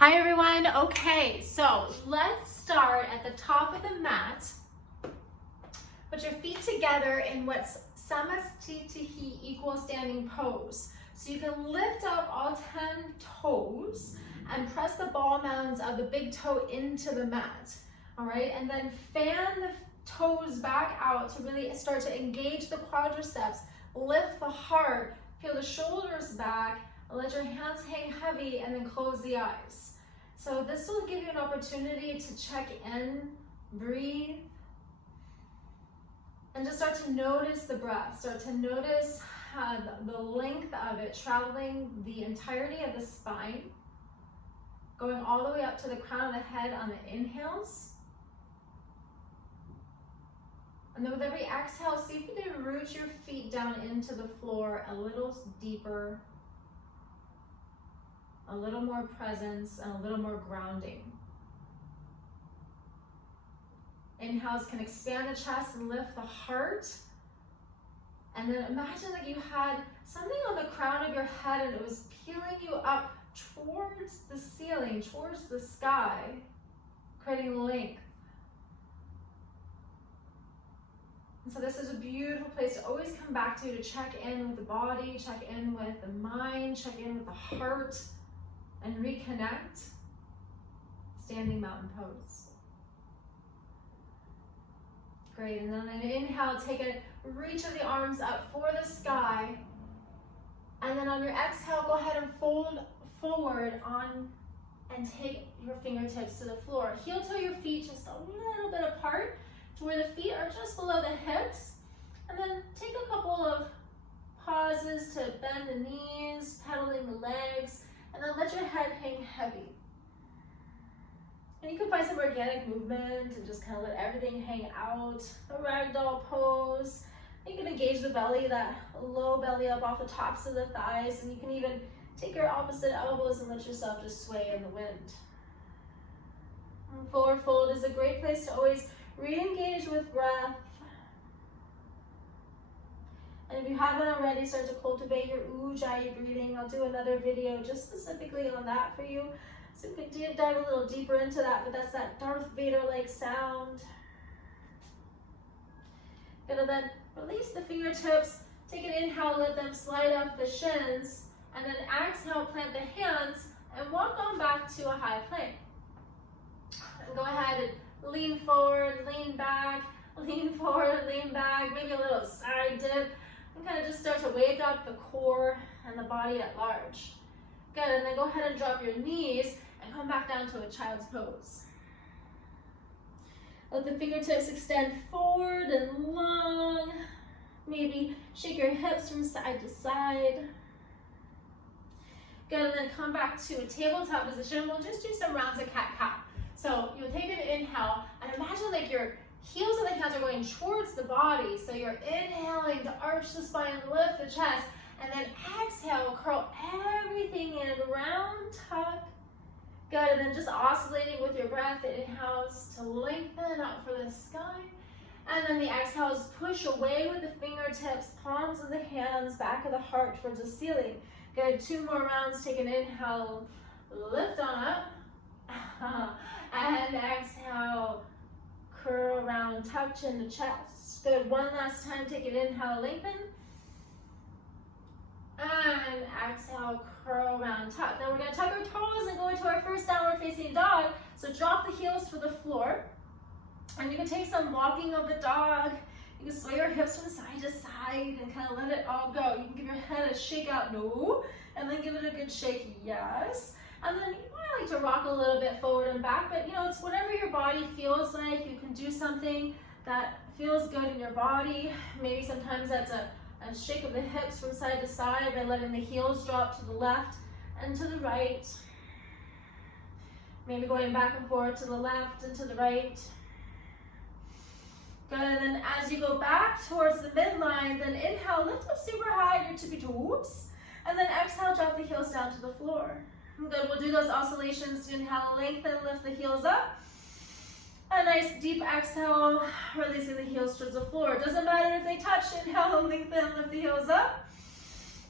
Hi everyone. Okay, so let's start at the top of the mat. Put your feet together in what's samastitihi, equal standing pose. So you can lift up all 10 toes and press the ball mounds of the big toe into the mat. All right, and then fan the toes back out to really start to engage the quadriceps, lift the heart, peel the shoulders back, let your hands hang heavy, and then close the eyes. So this will give you an opportunity to check in, breathe, and just start to notice the breath. Start to notice the length of it traveling the entirety of the spine, going all the way up to the crown of the head on the inhales. And then with every exhale, see if you can root your feet down into the floor a little deeper, a little more presence, and a little more grounding. Inhales can expand the chest and lift the heart. And then imagine like you had something on the crown of your head and it was peeling you up towards the ceiling, towards the sky, creating length. And so this is a beautiful place to always come back to check in with the body, check in with the mind, check in with the heart, and reconnect. Standing mountain pose. Great, and then an inhale, take a reach of the arms up for the sky. And then on your exhale, go ahead and fold forward on and take your fingertips to the floor. Heel toe your feet just a little bit apart to where the feet are just below the hips. And then take a couple of pauses to bend the knees, pedaling the legs, and then let your head hang heavy. And you can find some organic movement and just kind of let everything hang out. A ragdoll pose. You can engage the belly, that low belly up off the tops of the thighs, and you can even take your opposite elbows and let yourself just sway in the wind. And forward fold is a great place to always re-engage with breath. And if you haven't already, start to cultivate your ujjayi breathing. I'll do another video just specifically on that for you. So you can dive a little deeper into that, but that's that Darth Vader-like sound. Gonna then release the fingertips, take an inhale, let them slide up the shins, and then exhale, plant the hands, and walk on back to a high plank. And go ahead and lean forward, lean back, lean forward, lean back, maybe a little side dip. And kind of just start to wake up the core and the body at large. Good, and then go ahead and drop your knees and come back down to a child's pose. Let the fingertips extend forward and long. Maybe shake your hips from side to side. Good, and then come back to a tabletop position. We'll just do some rounds of cat-cow. So you'll take an inhale and imagine like your heels of the hands are going towards the body. So you're inhaling to arch the spine, lift the chest, and then exhale, curl everything in, round tuck. Good, and then just oscillating with your breath. The inhales to lengthen up for the sky. And then the exhales, push away with the fingertips, palms of the hands, back of the heart towards the ceiling. Good, 2 more rounds. Take an inhale, lift on up. And exhale, curl around, tuck chin to chest. Good, one last time, take an inhale, lengthen. And exhale, curl around, tuck. Now we're gonna tuck our toes and go into our first downward facing dog. So drop the heels to the floor. And you can take some walking of the dog. You can sway your hips from side to side and kind of let it all go. You can give your head a shake out, no. And then give it a good shake, yes. And then I like to rock a little bit forward and back, but you know, it's whatever your body feels like. You can do something that feels good in your body. Maybe sometimes that's a shake of the hips from side to side by letting the heels drop to the left and to the right. Maybe going back and forth to the left and to the right. Good, and then as you go back towards the midline, then inhale, lift up super high, your tippy toes. And then exhale, drop the heels down to the floor. Good, we'll do those oscillations to inhale, lengthen, lift the heels up. A nice deep exhale, releasing the heels towards the floor. Doesn't matter if they touch, inhale, lengthen, lift the heels up.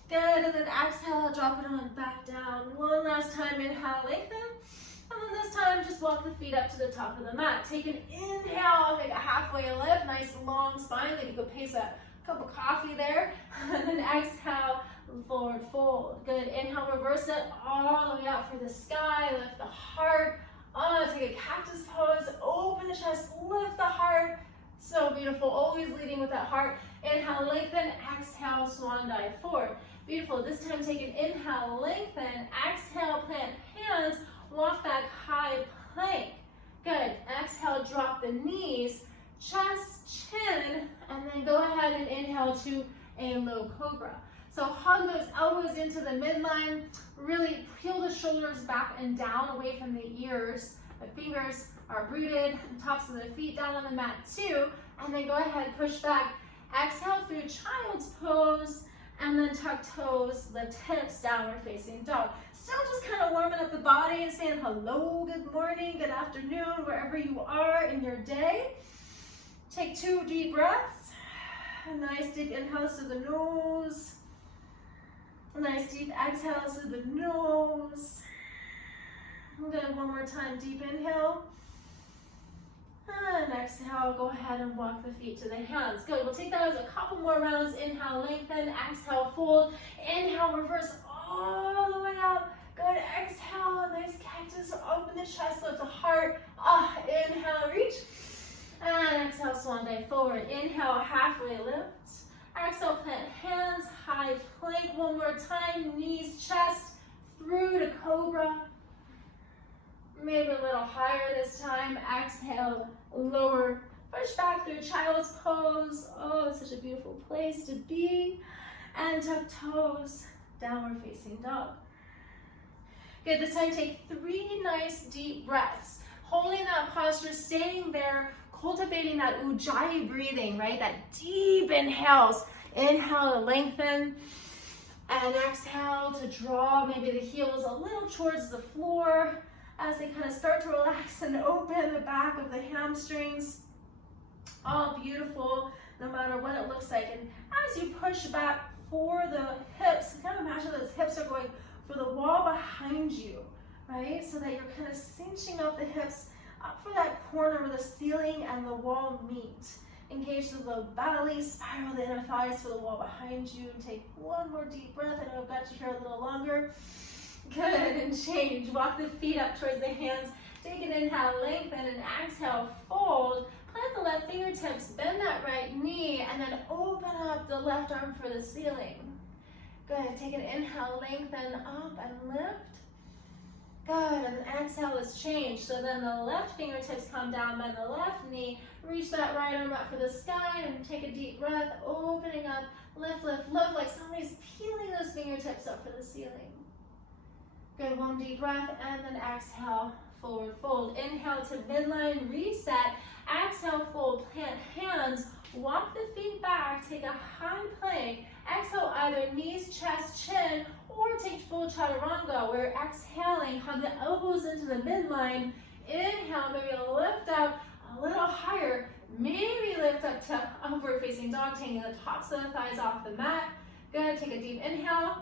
Good, and then exhale, drop it on back down. One last time, inhale, lengthen. just walk the feet up to the top of the mat. Take an inhale, take a halfway lift, nice long spine, like you could pace a cup of coffee there. And then exhale, forward fold. Good, inhale, reverse it all the way out for the sky, lift the heart. Take a cactus pose, open the chest, lift the heart. So beautiful, always leading with that heart. Inhale, lengthen, exhale, swan dive forward. Beautiful, this time take an inhale, lengthen, exhale, plant hands, walk back, high plank. Good, exhale, drop the knees, chest, chin, and then go ahead and inhale to a low cobra. So hug those elbows into the midline, really peel the shoulders back and down away from the ears. The fingers are rooted, the tops of the feet down on the mat too, and then go ahead, push back. Exhale through child's pose, and then tuck toes, lift hips, downward facing dog. Still just kind of warming up the body and saying hello, good morning, good afternoon, wherever you are in your day. Take 2 deep breaths. A nice deep inhale through the nose. A nice deep exhale through the nose. Good, one more time, deep inhale. And exhale, go ahead and walk the feet to the hands. Good, we'll take that as a couple more rounds. Inhale, lengthen, exhale, fold. Inhale, reverse all the way up. Good, exhale, a nice cactus, open the chest, lift the heart. Inhale, reach. And exhale, swan dive forward. Inhale, halfway lift. Exhale, plant hands, high plank. One more time, knees, chest, through to cobra. Maybe a little higher this time. Exhale, lower, push back through child's pose. Oh, it's such a beautiful place to be. And tuck toes, downward facing dog. Good, this time take 3 nice deep breaths. Holding that posture, staying there, cultivating that ujjayi breathing, right? That deep inhales. Inhale to lengthen. And exhale to draw maybe the heels a little towards the floor, as they kind of start to relax and open the back of the hamstrings. All beautiful, no matter what it looks like. And as you push back for the hips, kind of imagine those hips are going for the wall behind you, right? So that you're kind of cinching up the hips up for that corner where the ceiling and the wall meet. Engage the low belly, spiral the inner thighs for the wall behind you. And take one more deep breath. I know I've got you here a little longer. Good, and change. Walk the feet up towards the hands. Take an inhale, lengthen, and exhale, fold. Plant the left fingertips, bend that right knee, and then open up the left arm for the ceiling. Good, take an inhale, lengthen up and lift. Good, and then exhale is change. So then the left fingertips come down, bend the left knee, reach that right arm up for the sky, and take a deep breath, opening up, lift, lift, lift, like somebody's peeling those fingertips up for the ceiling. Good, one deep breath, and then exhale, forward fold. Inhale to midline, reset. Exhale, fold, plant hands, walk the feet back, take a high plank. Exhale, either knees, chest, chin, or take full chaturanga. We're exhaling, hug the elbows into the midline. Inhale, maybe lift up a little higher. Maybe lift up to upward facing dog, taking the tops of the thighs off the mat. Good, take a deep inhale.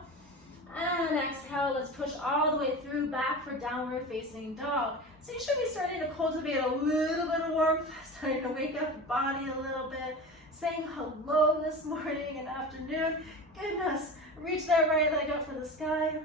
And exhale, let's push all the way through back for downward facing dog. So you should be starting to cultivate a little bit of warmth, starting to wake up the body a little bit, saying hello this morning and afternoon. Goodness, reach that right leg up for the sky.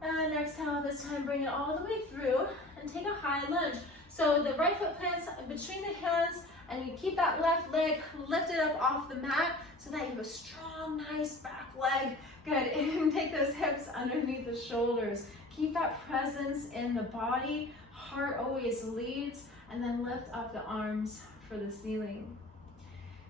And exhale, this time bring it all the way through and take a high lunge. So the right foot plants between the hands, and you keep that left leg lifted up off the mat so that you have a strong, nice back leg. Good, and take those hips underneath the shoulders. Keep that presence in the body. Heart always leads, and then lift up the arms for the ceiling.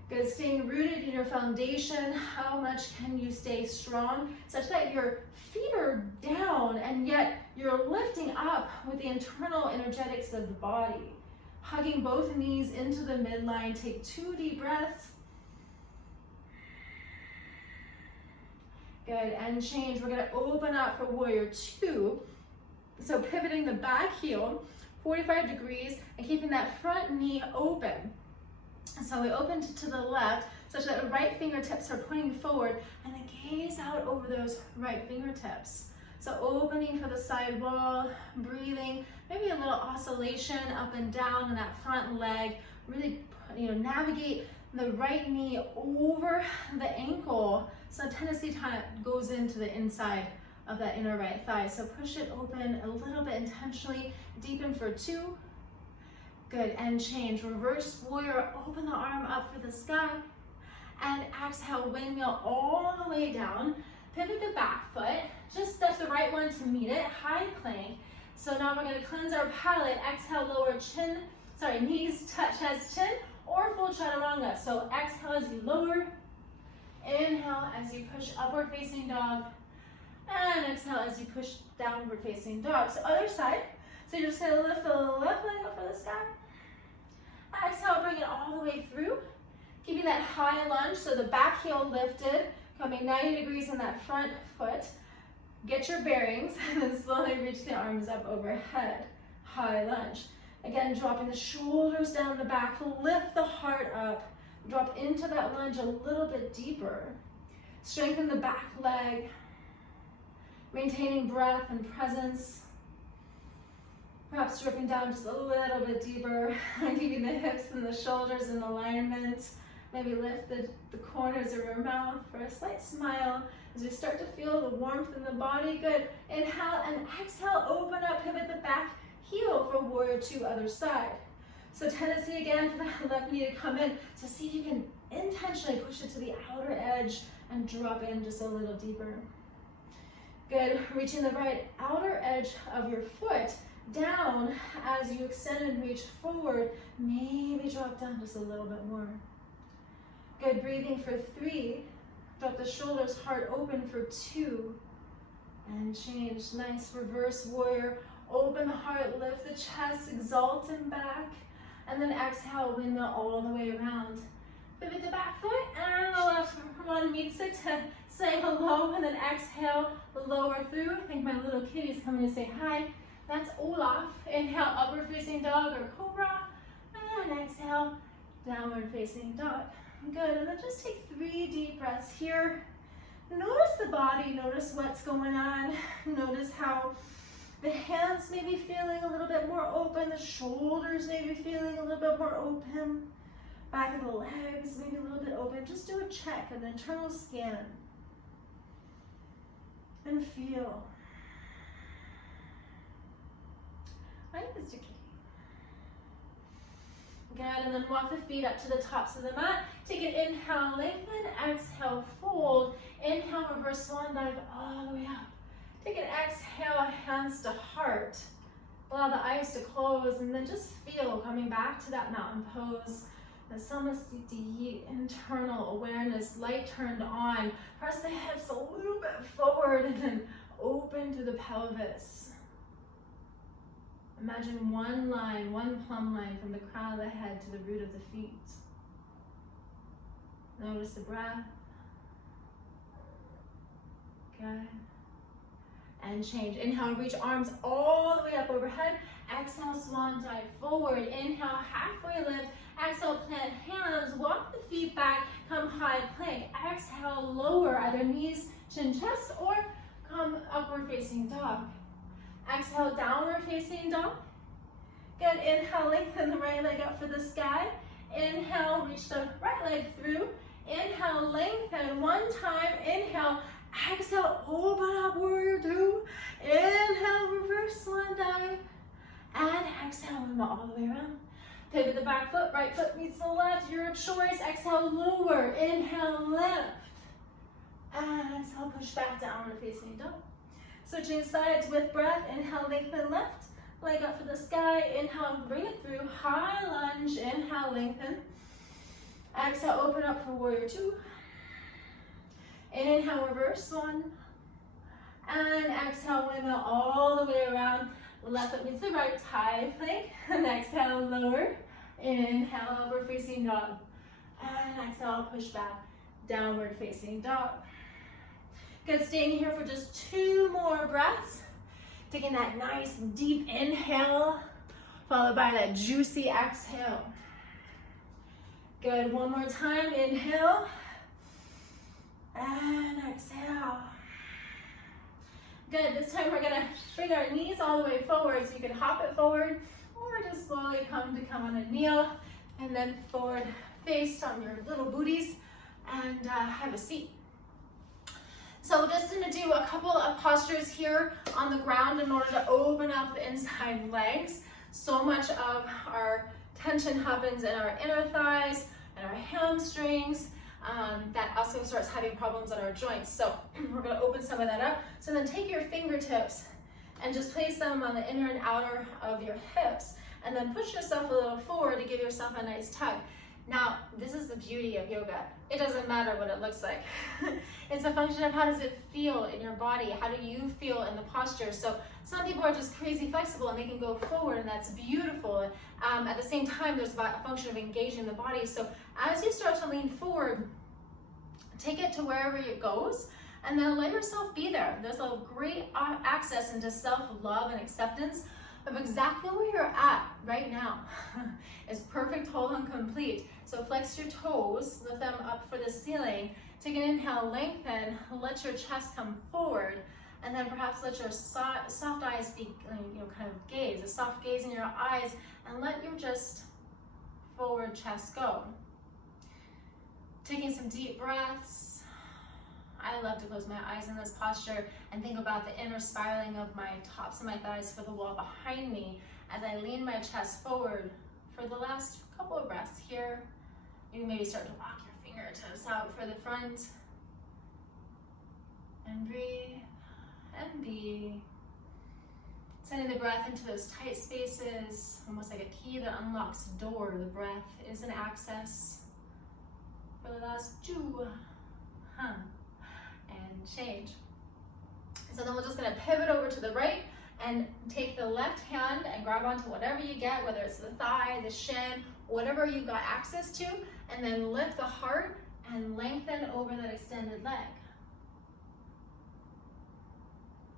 Good, staying rooted in your foundation. How much can you stay strong such that your feet are down and yet you're lifting up with the internal energetics of the body? Hugging both knees into the midline. Take 2 deep breaths. Good, and change. We're gonna open up for warrior 2. So pivoting the back heel, 45 degrees, and keeping that front knee open. So we open to the left, such that the right fingertips are pointing forward, and then gaze out over those right fingertips. So opening for the side wall, breathing, maybe a little oscillation up and down in that front leg. Really, navigate the right knee over the ankle. So tendency goes into the inside of that inner right thigh. So push it open a little bit intentionally. Deepen for 2. Good, and change. Reverse warrior, open the arm up for the sky. And exhale, windmill all the way down. Pivot the back foot. Just step the right one to meet it. High plank. So now we're going to cleanse our palate. Exhale, lower knees touch chest, chin, or full chaturanga. So exhale as you lower. Inhale as you push upward facing dog. And exhale as you push downward facing dog. So other side. So you're just going to lift the left leg up for the sky. Exhale, bring it all the way through. Give me that high lunge, so the back heel lifted, coming 90 degrees in that front foot. Get your bearings, and then slowly reach the arms up overhead. High lunge. Again, dropping the shoulders down the back, lift the heart up. Drop into that lunge a little bit deeper. Strengthen the back leg. Maintaining breath and presence. Perhaps dripping down just a little bit deeper, keeping the hips and the shoulders in alignment. Maybe lift the corners of your mouth for a slight smile as we start to feel the warmth in the body. Good. Inhale and exhale, open up, pivot the back heel for warrior 2, other side. So tendency again for the left knee to come in. So see if you can intentionally push it to the outer edge and drop in just a little deeper. Good. Reaching the right outer edge of your foot down as you extend and reach forward. Maybe drop down just a little bit more. Good, breathing for 3. Drop the shoulders, heart open for 2. And change. Nice reverse warrior. Open the heart, lift the chest, exalt and back. And then exhale, windmill all the way around. Pivot the back foot and the left one meets it to say hello. And then exhale, lower through. I think my little kitty's coming to say hi. That's Olaf. Inhale, upward facing dog or cobra. And exhale, downward facing dog. Good, and then just take 3 deep breaths here. Notice the body, notice what's going on. Notice how the hands may be feeling a little bit more open, the shoulders may be feeling a little bit more open, back of the legs maybe a little bit open. Just do a check, an internal scan. And feel. Right, Mr. Kitty? Good, and then walk the feet up to the tops of the mat. Take an inhale, lengthen, exhale, fold. Inhale, reverse swan dive all the way up. Take an exhale, hands to heart. Allow the eyes to close, and then just feel coming back to that mountain pose. The samasthiti, internal awareness, light turned on. Press the hips a little bit forward, and then open to the pelvis. Imagine one line, one plumb line from the crown of the head to the root of the feet. Notice the breath. Good. And change. Inhale, reach arms all the way up overhead. Exhale, swan dive forward. Inhale, halfway lift. Exhale, plant hands. Walk the feet back. Come high plank. Exhale, lower either knees, chin, chest, or come upward facing dog. Exhale, downward facing dog. Good, inhale, lengthen the right leg up for the sky. Inhale, reach the right leg through. Inhale, lengthen one time. Inhale, exhale, open up, warrior 2. Inhale, reverse swan dive. And exhale, windmill all the way around. Pivot the back foot, right foot meets the left, your choice. Exhale, lower. Inhale, lift. And exhale, push back, downward facing dog. Switching sides with breath. Inhale, lengthen left. Leg up for the sky. Inhale, bring it through. High lunge. Inhale, lengthen. Exhale, open up for warrior 2. Inhale, reverse swan. And exhale, windmill all the way around. Left foot meets the right, high plank. And exhale, lower. Inhale, upward facing dog. And exhale, push back, downward facing dog. Good, staying here for just 2 more breaths. Taking that nice deep inhale, followed by that juicy exhale. Good, one more time, inhale. And exhale. Good, this time we're gonna bring our knees all the way forward, so you can hop it forward, or just slowly come on a kneel, and then forward face on your little booties, and have a seat. So we're just gonna do a couple of postures here on the ground in order to open up the inside legs. So much of our tension happens in our inner thighs and our hamstrings. That also starts having problems in our joints. So we're gonna open some of that up. So then take your fingertips and just place them on the inner and outer of your hips, and then push yourself a little forward to give yourself a nice tug. Now, this is the beauty of yoga. It doesn't matter what it looks like. It's a function of how does it feel in your body? How do you feel in the posture? So some people are just crazy flexible and they can go forward, and that's beautiful. At the same time, there's a function of engaging the body. So as you start to lean forward, take it to wherever it goes, and then let yourself be there. There's a great access into self-love and acceptance of exactly where you're at right now. It's perfect, whole, and complete. So flex your toes, lift them up for the ceiling. Take an inhale, lengthen, let your chest come forward, and then perhaps let your soft eyes be, kind of gaze, a soft gaze in your eyes, and let your just forward chest go. Taking some deep breaths. I love to close my eyes in this posture and think about the inner spiraling of my tops of my thighs for the wall behind me as I lean my chest forward for the last couple of breaths here. You maybe start to walk your fingertips out for the front. And breathe and be. Sending the breath into those tight spaces, almost like a key that unlocks a door. The breath is an access. For the last two. And change. So then we're just gonna pivot over to the right and take the left hand and grab onto whatever you get, whether it's the thigh, the shin, whatever you got access to, and then lift the heart and lengthen over that extended leg.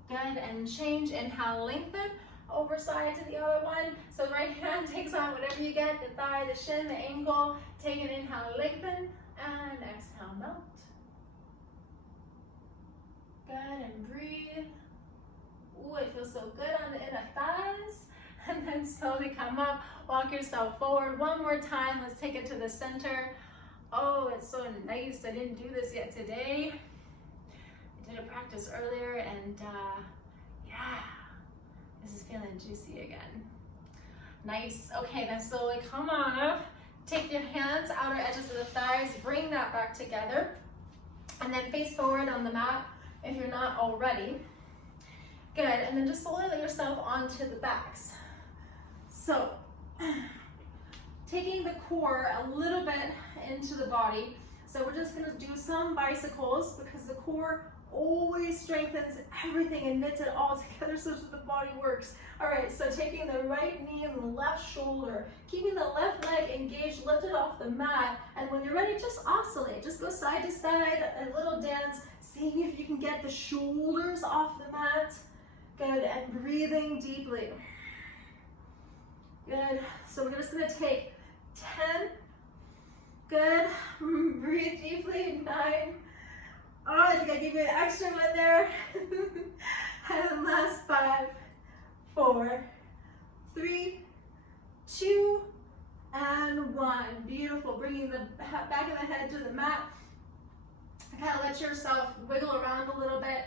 Good, and change. Inhale, lengthen, over side to the other one. So right hand takes on whatever you get, the thigh, the shin, the ankle. Take an inhale, lengthen, and exhale, melt. Good, and breathe. Ooh, it feels so good on the inner thighs. And then slowly come up, walk yourself forward. One more time, let's take it to the center. Oh, it's so nice. I didn't do this yet today. I did a practice earlier, and yeah, this is feeling juicy again. Nice. Okay, then slowly come on up. Take your hands, outer edges of the thighs, bring that back together, and then face forward on the mat if you're not already. Good, and then just slowly let yourself onto the backs. So, taking the core a little bit into the body. So we're just gonna do some bicycles because the core always strengthens everything and knits it all together so that the body works. All right, so taking the right knee and the left shoulder, keeping the left leg engaged, lifted off the mat, and when you're ready, just oscillate. Just go side to side, a little dance, seeing if you can get the shoulders off the mat. Good, and breathing deeply. Good, so we're just gonna take 10. Good, breathe deeply, 9. Oh, I think I gave you an extra one there. And last 5, 4, 3, 2, and 1. Beautiful, bringing the back of the head to the mat. Kind of let yourself wiggle around a little bit.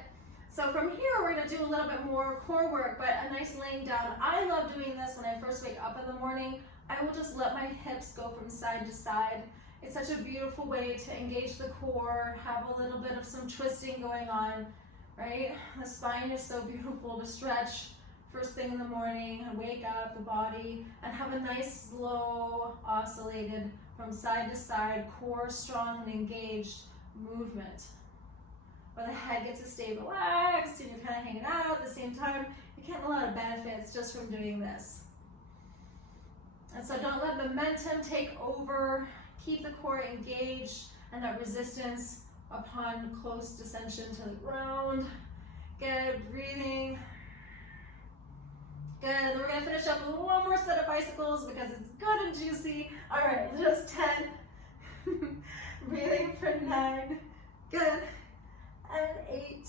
So from here, we're gonna do a little bit more core work, but a nice laying down. I love doing this when I first wake up in the morning. I will just let my hips go from side to side. It's such a beautiful way to engage the core, have a little bit of some twisting going on, right? The spine is so beautiful to stretch first thing in the morning and wake up the body and have a nice, slow, oscillated from side to side, core strong and engaged movement. Where the head gets to stay relaxed and you're kind of hanging out at the same time. You're getting a lot of benefits just from doing this. And so don't let momentum take over. Keep the core engaged and that resistance upon close descension to the ground. Good, breathing. Good, and then we're gonna finish up with one more set of bicycles because it's good and juicy. All right, just 10. Breathing for 9. Good, and 8.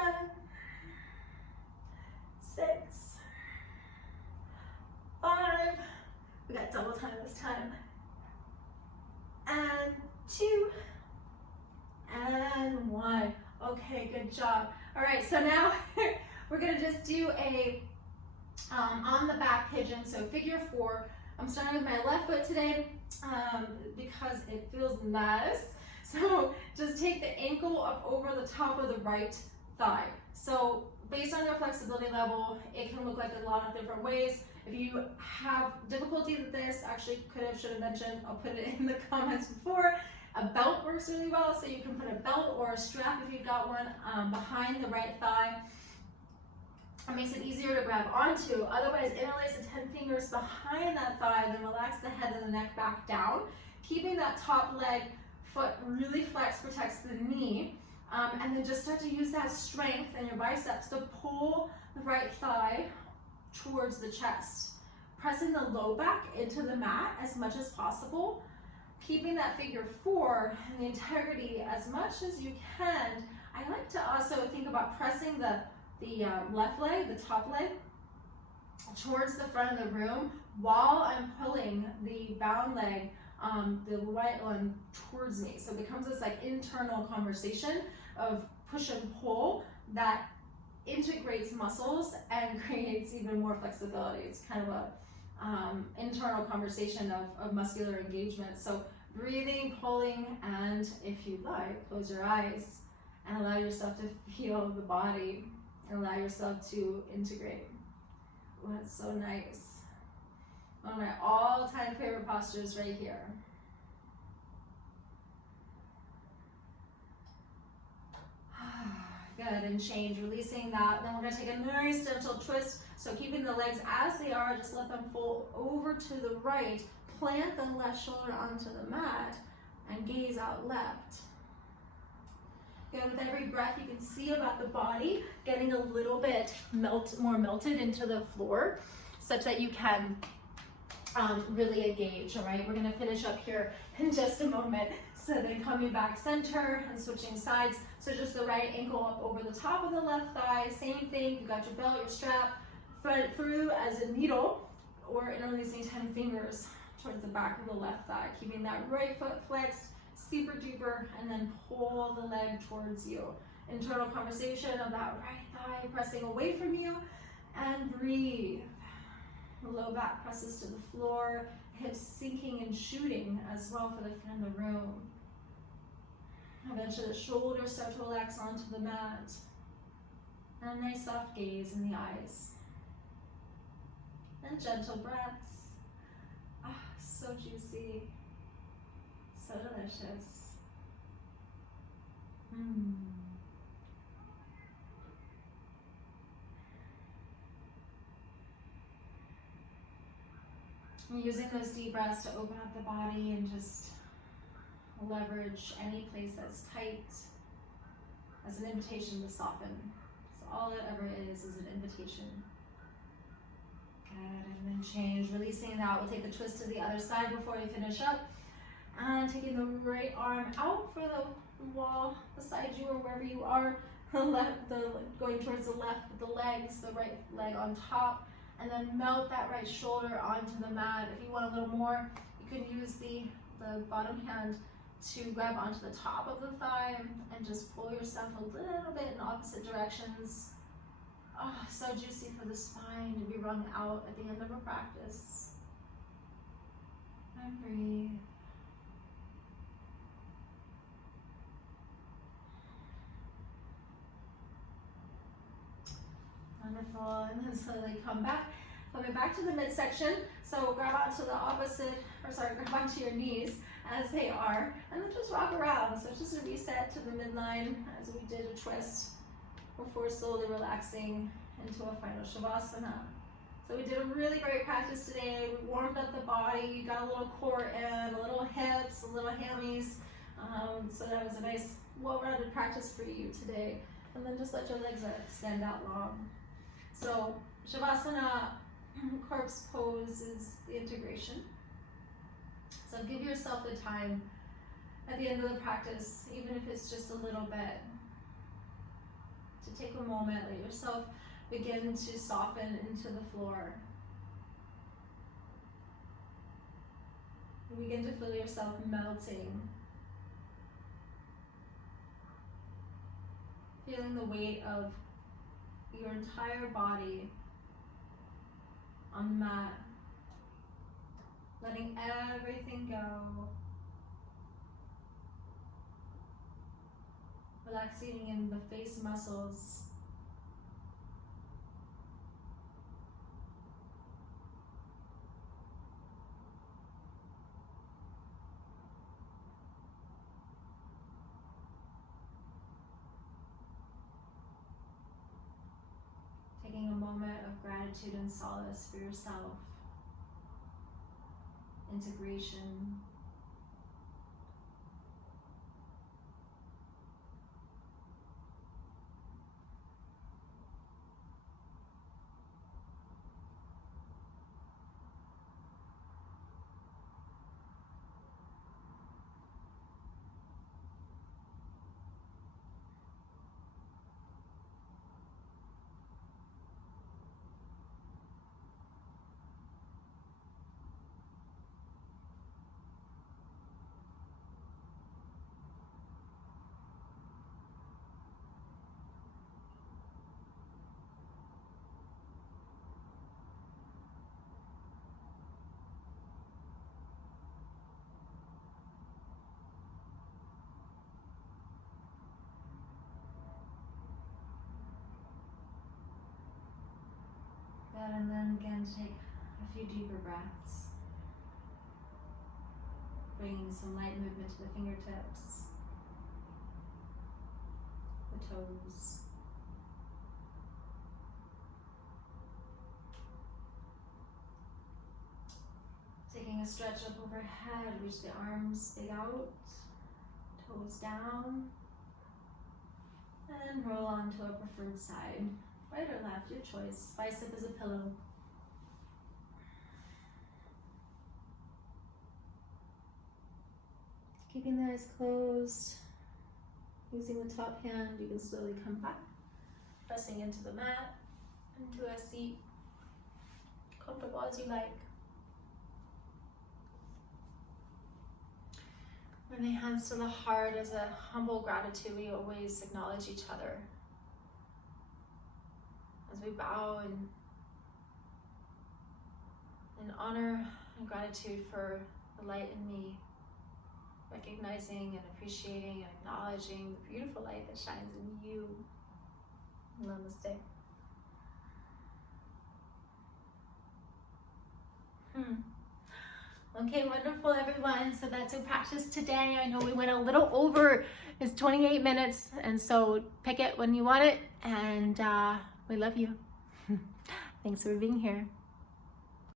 7, 6, 5, we got double time this time, and 2, and 1. Okay, good job. All right, so now we're gonna just do a on the back pigeon, so figure 4. I'm starting with my left foot today because it feels nice. So just take the ankle up over the top of the right thigh. So based on your flexibility level, it can look like a lot of different ways. If you have difficulty with this, actually should have mentioned, I'll put it in the comments before. A belt works really well, so you can put a belt or a strap if you've got one behind the right thigh. It makes it easier to grab onto. Otherwise, interlace the 10 fingers behind that thigh, then relax the head and the neck back down. Keeping that top leg foot really flexed protects the knee. And then just start to use that strength in your biceps to pull the right thigh towards the chest. Pressing the low back into the mat as much as possible. Keeping that figure 4 and the integrity as much as you can. I like to also think about pressing the left leg, the top leg, towards the front of the room while I'm pulling the bound leg, the right one, towards me. So it becomes this like internal conversation of push and pull that integrates muscles and creates even more flexibility. It's kind of a internal conversation of muscular engagement. So breathing, pulling, and if you like, close your eyes and allow yourself to feel the body. Allow yourself to integrate. Oh, that's so nice. One of my all-time favorite postures right here. Good, and change, releasing that. Then we're gonna take a nice gentle twist. So keeping the legs as they are, just let them fold over to the right. Plant the left shoulder onto the mat and gaze out left. Good, with every breath, you can see about the body getting a little bit more melted into the floor, such that you can really engage. All right, we're gonna finish up here in just a moment. So then coming back center and switching sides. So just the right ankle up over the top of the left thigh. Same thing, you got your belt, your strap, front through as a needle, or interlacing 10 fingers towards the back of the left thigh. Keeping that right foot flexed, super duper, and then pull the leg towards you. Internal conversation of that right thigh pressing away from you, and breathe. The low back presses to the floor, hips sinking and shooting as well for the front of the room. Eventually the shoulders start to relax onto the mat. And a nice soft gaze in the eyes. And gentle breaths. Ah, so juicy. So delicious. Using those deep breaths to open up the body and just leverage any place that's tight as an invitation to soften. So all it ever is an invitation. Good, and then change, releasing that. We'll take the twist to the other side before we finish up. And taking the right arm out for the wall beside you or wherever you are. Going towards the left with the legs, the right leg on top. And then melt that right shoulder onto the mat. If you want a little more, you can use the bottom hand to grab onto the top of the thigh and just pull yourself a little bit in opposite directions. Oh, so juicy for the spine to be wrung out at the end of a practice. And breathe. Wonderful, and then slowly come back. Coming back to the midsection, so grab onto the opposite, grab onto your knees as they are, and then just rock around. So just a reset to the midline as we did a twist before slowly relaxing into a final Shavasana. So we did a really great practice today. We warmed up the body, got a little core in, a little hips, a little hammies. So that was a nice, well-rounded practice for you today. And then just let your legs extend out long. So Shavasana, corpse pose is the integration. So give yourself the time at the end of the practice, even if it's just a little bit, to take a moment, let yourself begin to soften into the floor. You begin to feel yourself melting. Feeling the weight of your entire body on the mat. Letting everything go. Relaxing in the face muscles. Taking a moment of gratitude and solace for yourself. Integration. And then again, take a few deeper breaths. Bringing some light movement to the fingertips, the toes. Taking a stretch up overhead, reach the arms big out, toes down, and roll onto a preferred side. Right or left, your choice. Bicep as a pillow. Keeping the eyes closed. Using the top hand, you can slowly come back. Pressing into the mat, into a seat. Comfortable as you like. Bringing hands to the heart as a humble gratitude. We always acknowledge each other. As we bow in honor and gratitude for the light in me, recognizing and appreciating and acknowledging the beautiful light that shines in you. Namaste. Okay, wonderful everyone. So that's our practice today. I know we went a little over. It's 28 minutes, and so pick it when you want it, and we love you. Thanks for being here.